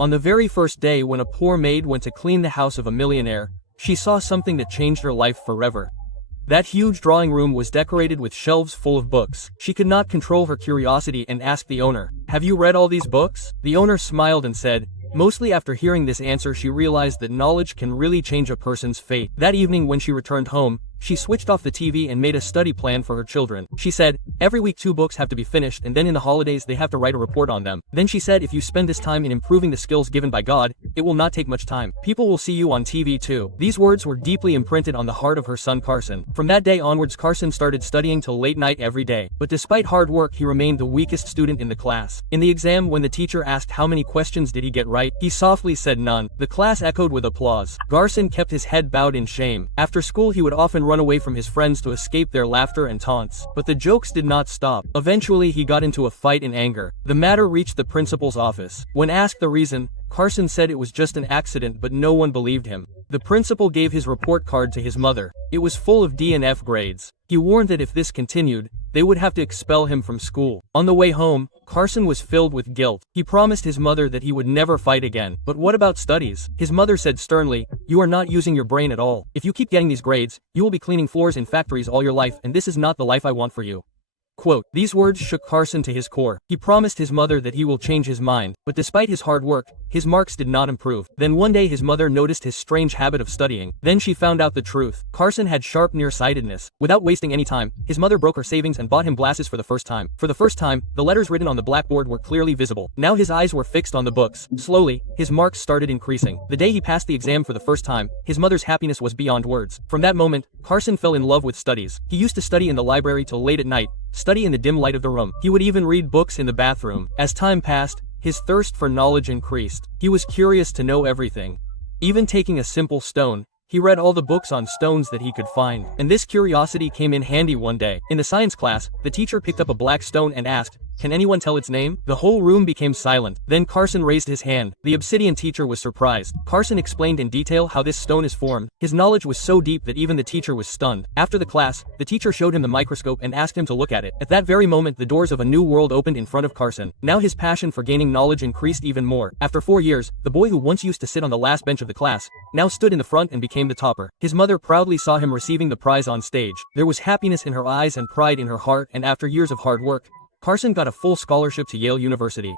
On the very first day when a poor maid went to clean the house of a millionaire, she saw something that changed her life forever. That huge drawing room was decorated with shelves full of books. She could not control her curiosity and asked the owner, "Have you read all these books?" The owner smiled and said, mostly after hearing this answer she realized that knowledge can really change a person's fate. That evening when she returned home, she switched off the TV and made a study plan for her children. She said, every week 2 books have to be finished and then in the holidays they have to write a report on them. Then she said if you spend this time in improving the skills given by God, it will not take much time. People will see you on TV too. These words were deeply imprinted on the heart of her son Carson. From that day onwards Carson started studying till late night every day. But despite hard work he remained the weakest student in the class. In the exam when the teacher asked how many questions did he get right, he softly said none. The class echoed with applause. Carson kept his head bowed in shame. After school he would often run away from his friends to escape their laughter and taunts. But the jokes did not stop. Eventually he got into a fight in anger. The matter reached the principal's office. When asked the reason, Carson said it was just an accident but no one believed him. The principal gave his report card to his mother. It was full of D and F grades. He warned that if this continued, they would have to expel him from school. On the way home, Carson was filled with guilt. He promised his mother that he would never fight again. But what about studies? His mother said sternly, "You are not using your brain at all. If you keep getting these grades, you will be cleaning floors in factories all your life and this is not the life I want for you." Quote, these words shook Carson to his core. He promised his mother that he will change his mind, but despite his hard work, his marks did not improve. Then one day his mother noticed his strange habit of studying. Then she found out the truth. Carson had sharp nearsightedness. Without wasting any time, his mother broke her savings and bought him glasses for the first time. For the first time, the letters written on the blackboard were clearly visible. Now his eyes were fixed on the books. Slowly, his marks started increasing. The day he passed the exam for the first time, his mother's happiness was beyond words. From that moment, Carson fell in love with studies. He used to study in the library till late at night, study in the dim light of the room. He would even read books in the bathroom. As time passed, his thirst for knowledge increased. He was curious to know everything. Even taking a simple stone, he read all the books on stones that he could find. And this curiosity came in handy one day. In the science class, the teacher picked up a black stone and asked, "Can anyone tell its name?" The whole room became silent. Then Carson raised his hand. The obsidian teacher was surprised. Carson explained in detail how this stone is formed. His knowledge was so deep that even the teacher was stunned. After the class, the teacher showed him the microscope and asked him to look at it. At that very moment the doors of a new world opened in front of Carson. Now his passion for gaining knowledge increased even more. After 4 years, the boy who once used to sit on the last bench of the class, now stood in the front and became the topper. His mother proudly saw him receiving the prize on stage. There was happiness in her eyes and pride in her heart, and after years of hard work, Carson got a full scholarship to Yale University.